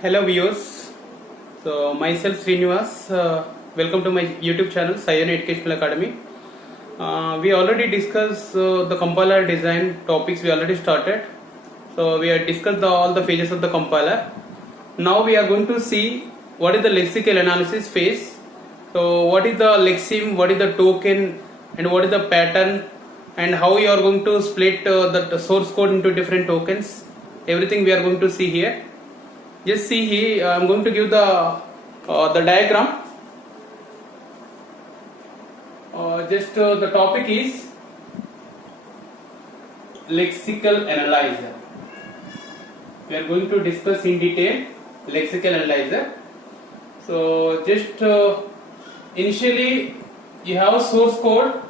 Hello viewers, so myself Srinivas, welcome to my YouTube channel Sayani Educational Academy. We already discussed the compiler design topics. We already started, so we have discussed all the phases of the compiler. Now we are going to see what is the lexical analysis phase. So what is the lexeme, what is the token, and what is the pattern, and how you are going to split the source code into different tokens. Everything we are going to see here. Just see here, I am going to give the diagram. The topic is lexical analyzer. We are going to discuss in detail lexical analyzer. So just initially you have a source code.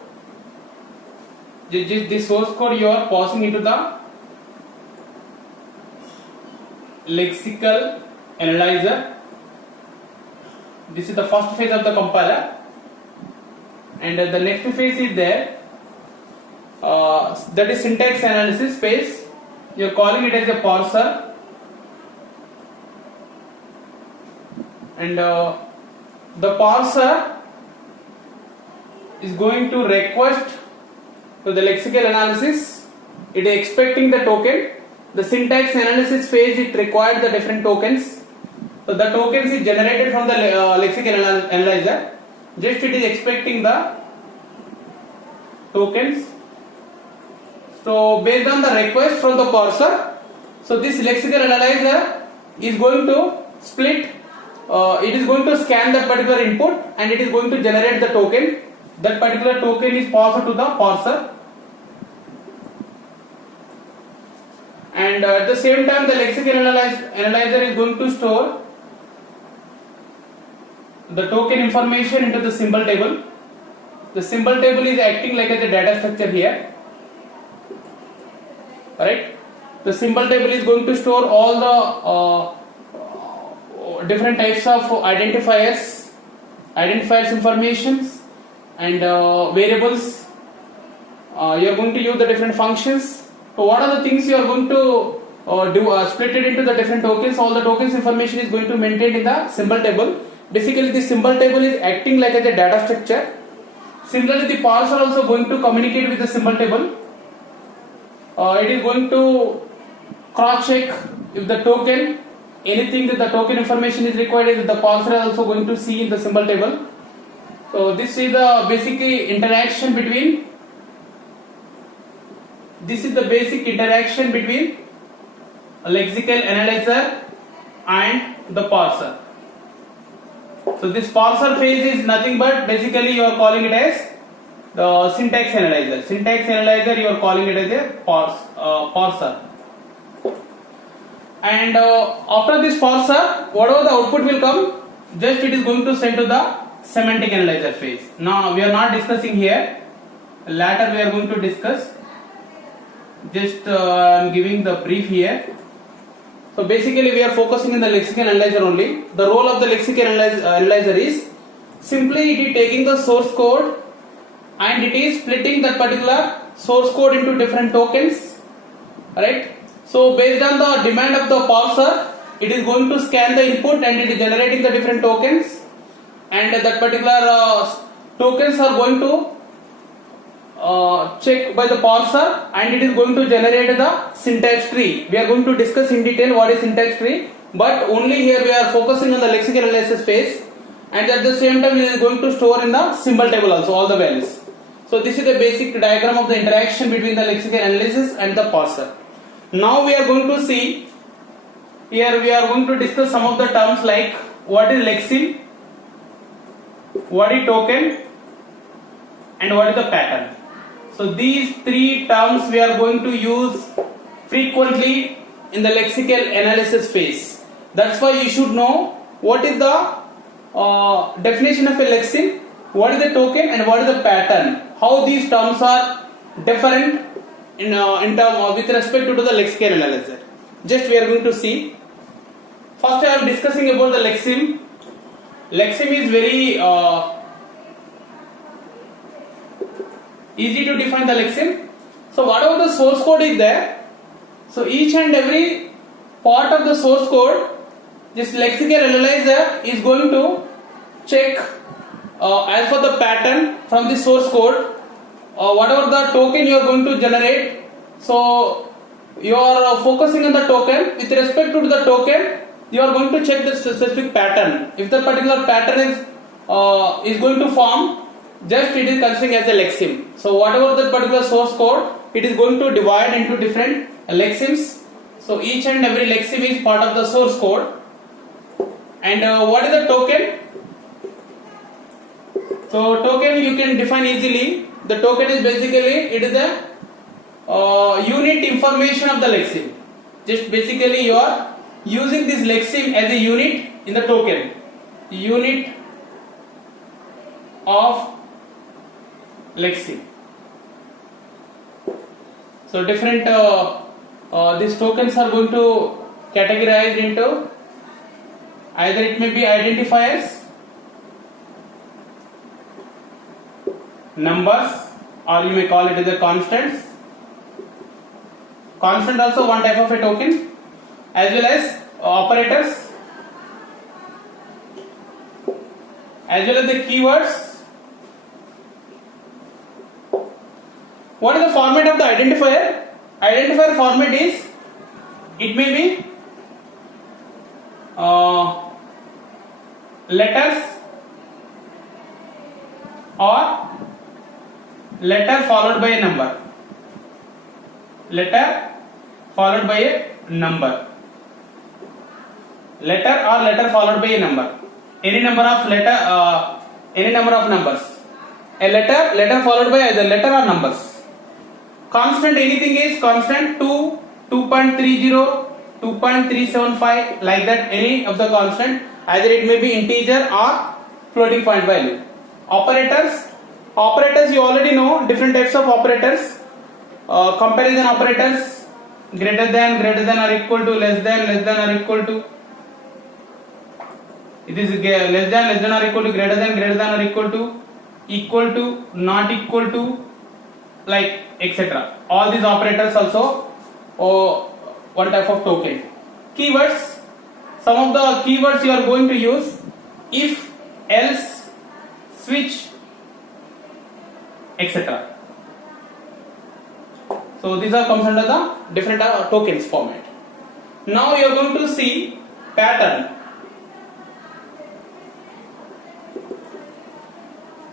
This source code you are passing into the lexical analyzer. This is the first phase of the compiler, and the next phase is there, that is syntax analysis phase. You are calling it as a parser, and the parser is going to request to the lexical analysis. It is expecting the token. The syntax analysis phase, it required the different tokens. So the tokens is generated from the lexical analyzer. Just it is expecting the tokens. So based on the request from the parser, so this lexical analyzer is going to split. It is going to scan that particular input and it is going to generate the token. That particular token is passed to the parser. And at the same time the lexical analyzer is going to store the token information into the symbol table. The symbol table is acting like as a data structure here. Alright. The symbol table is going to store all the different types of identifiers informations and variables. You are going to use the different functions. So what are the things you are going to do? Split it into the different tokens. All the tokens information is going to maintain in the symbol table. Basically, the symbol table is acting like as a data structure. Similarly, the parser also going to communicate with the symbol table. It is going to cross check if the token, anything that the token information is required, the parser is also going to see in the symbol table. So this is the basically interaction between. This is the basic interaction between a lexical analyzer and the parser. So this parser phase is nothing but basically you are calling it as the syntax analyzer. Syntax analyzer you are calling it as a parser. And after this parser, whatever the output will come, just it is going to send to the semantic analyzer phase. Now we are not discussing here. Later we are going to discuss. Just I am giving the brief here. So basically we are focusing in the lexical analyzer only. The role of the lexical analyzer is simply it is taking the source code and it is splitting that particular source code into different tokens. Right? So based on the demand of the parser, it is going to scan the input and it is generating the different tokens, and that particular tokens are going to check by the parser and it is going to generate the syntax tree. We are going to discuss in detail what is syntax tree, but only here we are focusing on the lexical analysis phase, and at the same time it is going to store in the symbol table also all the values. So this is the basic diagram of the interaction between the lexical analysis and the parser. Now we are going to see, here we are going to discuss some of the terms like what is lexeme, what is token, and what is the pattern. So these three terms we are going to use frequently in the lexical analysis phase. That's why you should know what is the definition of a lexeme, what is the token, and what is the pattern. How these terms are different in term with respect to the lexical analyzer. Just we are going to see. First I am discussing about the lexeme. Lexeme is very easy to define the lexeme. So whatever the source code is there, so each and every part of the source code this lexical analyzer is going to check as for the pattern from the source code, whatever the token you are going to generate. So you are focusing on the token. With respect to the token, you are going to check the specific pattern. If the particular pattern is going to form, just it is considering as a lexeme. So whatever the particular source code, it is going to divide into different lexemes. So each and every lexeme is part of the source code. And what is the token? So token you can define easily. The token is basically, it is the unit information of the lexeme. Just basically you are using this lexeme as a unit in the token. Unit of lexeme. So different these tokens are going to categorize into either it may be identifiers, numbers, or you may call it as a constants. Constant also one type of a token, as well as operators, as well as the keywords. What is the format of the identifier? Identifier format is, it may be letters or letter followed by a number. Letter followed by a number. Letter or letter followed by a number. Any number of any number of numbers. A letter followed by either letter or numbers. Constant, anything is constant, 2, 2.30, 2.375, like that, any of the constant, either it may be integer or floating point value. Operators you already know different types of operators. Comparison operators, greater than or equal to, less than or equal to. It is less than or equal to, greater than or equal to, not equal to, like etc. All these operators also one type of token. Keywords, some of the keywords you are going to use: if, else, switch, etc. So these are comes under the different tokens format. Now you are going to see pattern.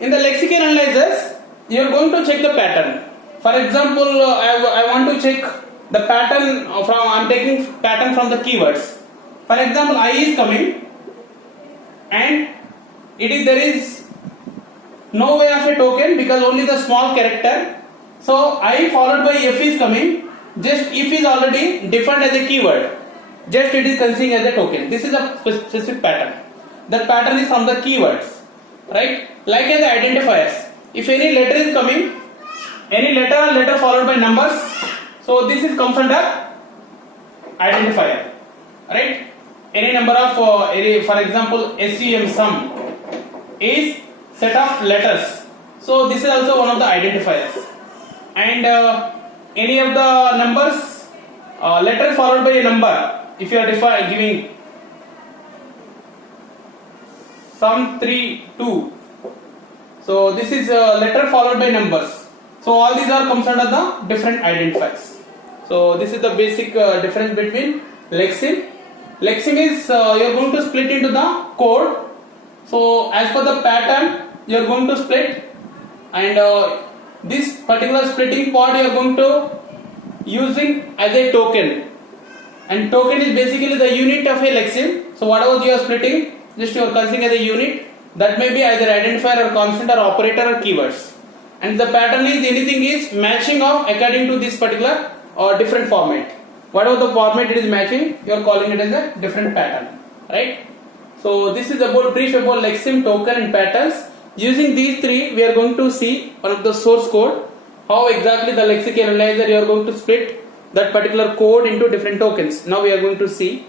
In the lexical analyzers, you are going to check the pattern. For example, I want to check the pattern from, I am taking pattern from the keywords. For example, I is coming and there is no way of a token because only the small character. So I followed by f is coming. Just if is already defined as a keyword. Just it is considered as a token. This is a specific pattern. That pattern is from the keywords, right? Like as the identifiers. If any letter is coming, any letter followed by numbers, so this is comes under identifier, right? Any number of for example, sum is set of letters, so this is also one of the identifiers. And any of the numbers, letter followed by a number, if you are giving sum 3 2, so this is letter followed by numbers. So all these are comes under the different identifiers. So this is the basic difference between lexeme. Lexeme is you are going to split into the code. So as per the pattern you are going to split, and this particular splitting part you are going to using as a token. And token is basically the unit of a lexeme. So whatever you are splitting, just you are considering as a unit. That may be either identifier or constant or operator or keywords. And the pattern is anything is matching of according to this particular or different format. Whatever the format it is matching, you are calling it as a different pattern, right? So this is about brief about lexeme, token and patterns. Using these three, we are going to see one of the source code, how exactly the lexical analyzer you are going to split that particular code into different tokens. Now we are going to see.